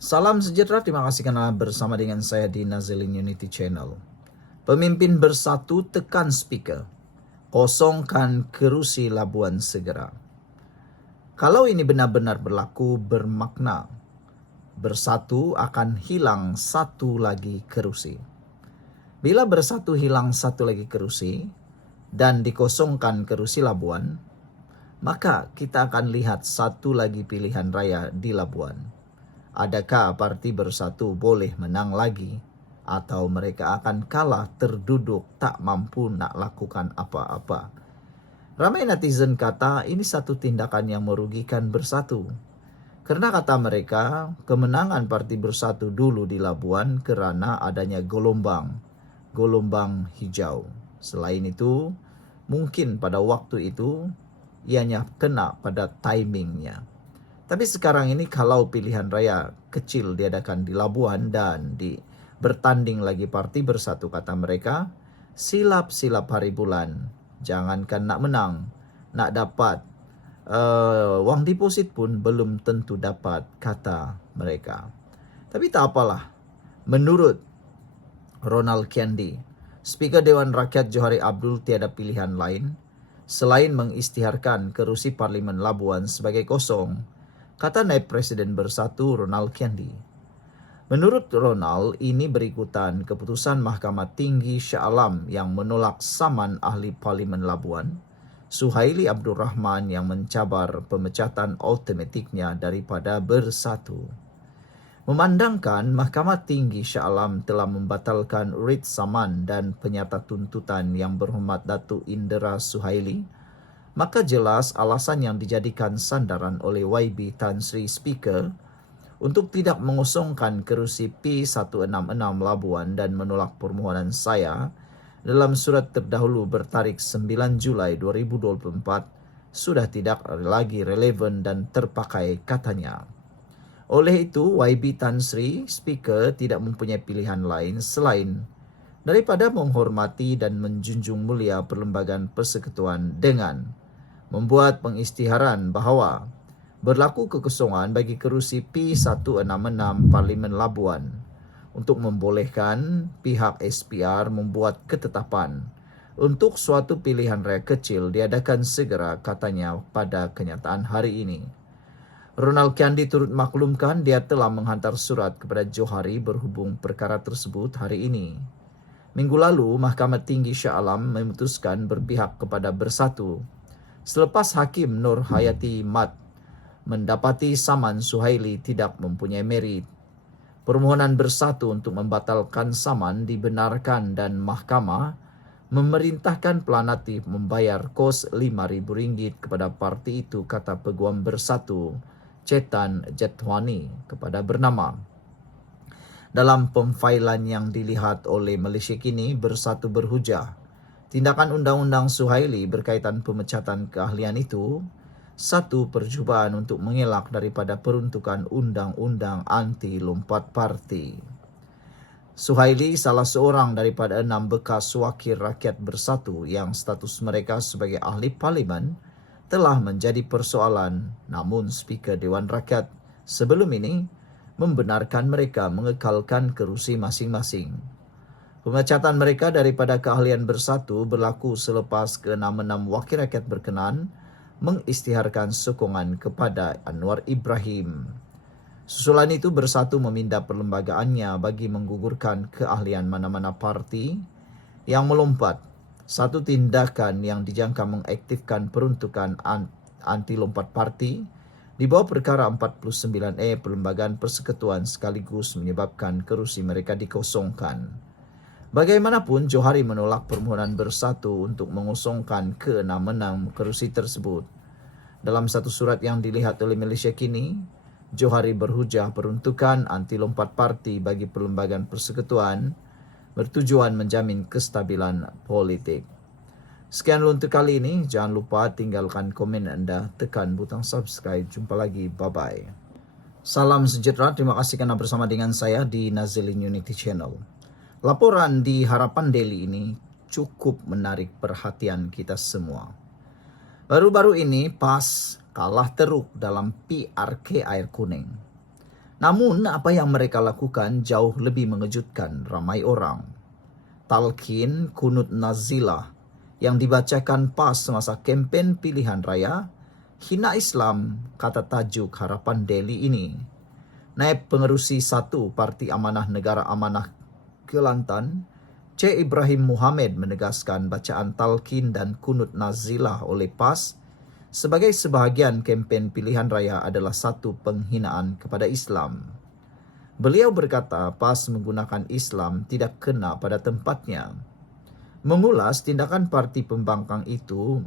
Salam sejahtera, terima kasih karena bersama dengan saya di Nazilin Unity Channel. Pemimpin bersatu, tekan speaker. Kosongkan kerusi Labuan segera. Kalau ini benar-benar berlaku, bermakna bersatu akan hilang satu lagi kerusi. Bila bersatu hilang satu lagi kerusi dan dikosongkan kerusi Labuan, maka kita akan lihat satu lagi pilihan raya di Labuan. Adakah Parti Bersatu boleh menang lagi? Atau mereka akan kalah terduduk tak mampu nak lakukan apa-apa? Ramai netizen kata ini satu tindakan yang merugikan Bersatu. Karena kata mereka, kemenangan Parti Bersatu dulu di Labuan kerana adanya gelombang hijau. Selain itu, mungkin pada waktu itu ianya kena pada timingnya. Tapi sekarang ini kalau pilihan raya kecil diadakan di Labuan dan bertanding lagi Parti Bersatu, kata mereka, silap-silap hari bulan. Jangankan nak menang, nak dapat wang deposit pun belum tentu dapat, kata mereka. Tapi tak apalah. Menurut Ronald Kendi, Speaker Dewan Rakyat Johari Abdul tiada pilihan lain selain mengisytiharkan kerusi Parlimen Labuan sebagai kosong, kata Naib Presiden Bersatu Ronald Kendi. Menurut Ronald, ini berikutan keputusan Mahkamah Tinggi Shah Alam yang menolak saman ahli Parlimen Labuan, Suhaili Abdul Rahman, yang mencabar pemecatan automatiknya daripada Bersatu. Memandangkan Mahkamah Tinggi Shah Alam telah membatalkan writ saman dan penyata tuntutan Yang Berhormat Datuk Indra Suhaili, maka jelas alasan yang dijadikan sandaran oleh YB Tan Sri Speaker untuk tidak mengosongkan kerusi P166 Labuan dan menolak permohonan saya dalam surat terdahulu bertarikh 9 Julai 2024 sudah tidak lagi relevan dan terpakai, katanya. Oleh itu, YB Tan Sri Speaker tidak mempunyai pilihan lain selain daripada menghormati dan menjunjung mulia Perlembagaan Persekutuan dengan membuat pengisytiharan bahawa berlaku kekosongan bagi kerusi P166 Parlimen Labuan untuk membolehkan pihak SPR membuat ketetapan untuk suatu pilihan raya kecil diadakan segera, katanya pada kenyataan hari ini. Ronald Kendi turut maklumkan dia telah menghantar surat kepada Johari berhubung perkara tersebut hari ini. Minggu lalu, Mahkamah Tinggi Shah Alam memutuskan berpihak kepada Bersatu selepas Hakim Nur Hayati Mat mendapati saman Suhaili tidak mempunyai merit. Permohonan Bersatu untuk membatalkan saman dibenarkan dan mahkamah memerintahkan pelanatif membayar kos RM5,000 kepada parti itu, kata Peguam Bersatu Chetan Jethwani kepada Bernama. Dalam pemfailan yang dilihat oleh Malaysia Kini, Bersatu berhujah tindakan Undang-Undang Suhaili berkaitan pemecatan keahlian itu satu percubaan untuk mengelak daripada peruntukan Undang-Undang Anti Lompat Parti. Suhaili salah seorang daripada 6 bekas wakil rakyat Bersatu yang status mereka sebagai ahli parlimen telah menjadi persoalan, namun Speaker Dewan Rakyat sebelum ini membenarkan mereka mengekalkan kerusi masing-masing. Pemecatan mereka daripada keahlian Bersatu berlaku selepas ke-6 wakil rakyat berkenan mengisytiharkan sokongan kepada Anwar Ibrahim. Susulan itu Bersatu meminda perlembagaannya bagi menggugurkan keahlian mana-mana parti yang melompat, satu tindakan yang dijangka mengaktifkan peruntukan anti lompat parti di bawah perkara 49A Perlembagaan Persekutuan sekaligus menyebabkan kerusi mereka dikosongkan. Bagaimanapun, Johari menolak permohonan Bersatu untuk mengosongkan ke-6 kerusi tersebut. Dalam satu surat yang dilihat oleh Malaysia Kini, Johari berhujah peruntukan anti lompat parti bagi Perlembagaan Persekutuan bertujuan menjamin kestabilan politik. Sekian dulu untuk kali ini. Jangan lupa tinggalkan komen anda, tekan butang subscribe. Jumpa lagi. Bye-bye. Salam sejahtera. Terima kasih kerana bersama dengan saya di Nazilin Unity Channel. Laporan di Harapan Daily ini cukup menarik perhatian kita semua. Baru-baru ini PAS kalah teruk dalam PRK Air Kuning. Namun apa yang mereka lakukan jauh lebih mengejutkan ramai orang. Talqin kunut nazilah yang dibacakan PAS semasa kempen pilihan raya, hina Islam, kata tajuk Harapan Delhi ini. Naib Pengerusi 1 Parti Amanah Negara Amanah Kelantan, C. Ibrahim Muhammad menegaskan bacaan talqin dan kunut nazilah oleh PAS sebagai sebahagian kempen pilihan raya adalah satu penghinaan kepada Islam. Beliau berkata PAS menggunakan Islam tidak kena pada tempatnya. Mengulas tindakan parti pembangkang itu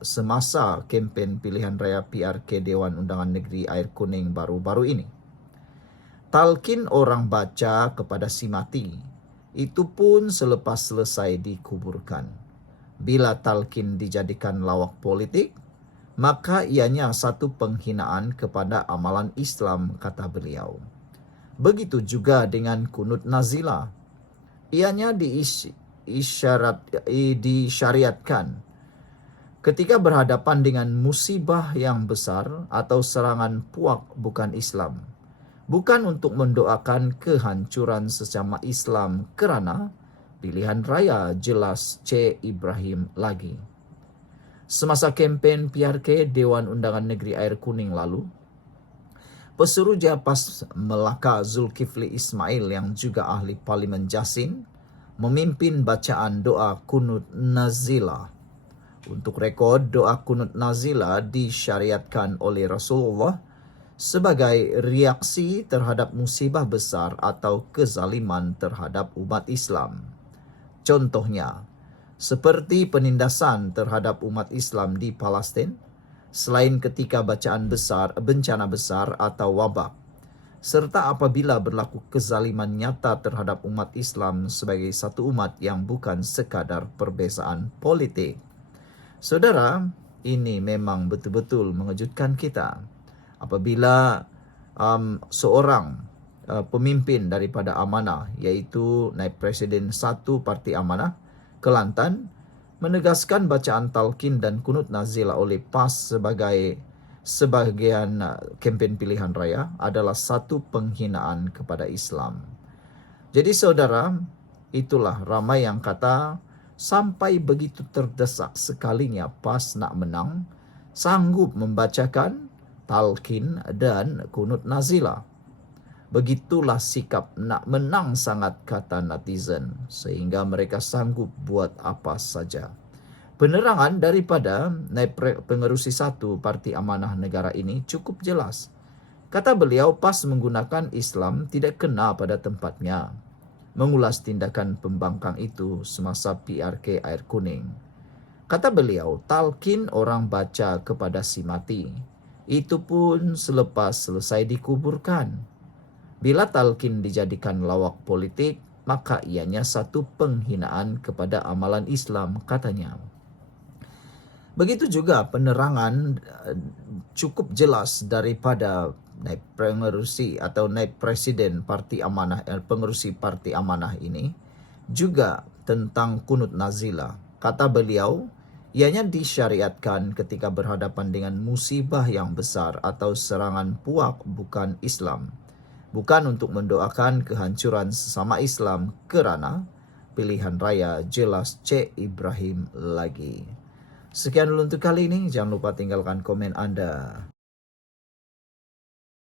semasa kempen pilihan raya PRK Dewan Undangan Negeri Air Kuning baru-baru ini. Talqin orang baca kepada si mati, itu pun selepas selesai dikuburkan. Bila talqin dijadikan lawak politik, maka ianya satu penghinaan kepada amalan Islam, kata beliau. Begitu juga dengan kunut nazilah. Ianya disyariatkan ketika berhadapan dengan musibah yang besar atau serangan puak bukan Islam. Bukan untuk mendoakan kehancuran sesama Islam kerana pilihan raya, jelas C. Ibrahim lagi. Semasa kempen PRK Dewan Undangan Negeri Air Kuning lalu, Pesuruhjaya PAS Melaka Zulkifli Ismail yang juga ahli Parlimen Jasin memimpin bacaan doa kunut nazilah. Untuk rekod, doa kunut nazilah disyariatkan oleh Rasulullah sebagai reaksi terhadap musibah besar atau kezaliman terhadap umat Islam. Contohnya, seperti penindasan terhadap umat Islam di Palestin, selain ketika bencana besar atau wabak, serta apabila berlaku kezaliman nyata terhadap umat Islam sebagai satu umat yang bukan sekadar perbezaan politik. Saudara, ini memang betul-betul mengejutkan kita apabila seorang pemimpin daripada amanah, iaitu Naib Presiden 1 Parti Amanah Kelantan, menegaskan bacaan talqin dan kunut nazilah oleh PAS sebagai sebagian kempen pilihan raya adalah satu penghinaan kepada Islam. Jadi saudara, itulah ramai yang kata sampai begitu terdesak sekalinya PAS nak menang, sanggup membacakan talqin dan kunut nazilah. Begitulah sikap nak menang sangat, kata netizen, sehingga mereka sanggup buat apa saja. Penerangan daripada Naib Pengerusi 1 Parti Amanah Negara ini cukup jelas. Kata beliau, PAS menggunakan Islam tidak kena pada tempatnya. Mengulas tindakan pembangkang itu semasa PRK Air Kuning. Kata beliau, talqin orang baca kepada si mati, itu pun selepas selesai dikuburkan. Bila talqin dijadikan lawak politik, maka ianya satu penghinaan kepada amalan Islam, katanya. Begitu juga penerangan cukup jelas daripada Naib Pengerusi atau Naib Presiden Parti Amanah, Pengerusi Parti Amanah ini, juga tentang kunut nazilah. Kata beliau, ianya disyariatkan ketika berhadapan dengan musibah yang besar atau serangan puak bukan Islam. Bukan untuk mendoakan kehancuran sesama Islam kerana pilihan raya, jelas C. Ibrahim lagi. Sekian dulu untuk kali ini. Jangan lupa tinggalkan komen Anda.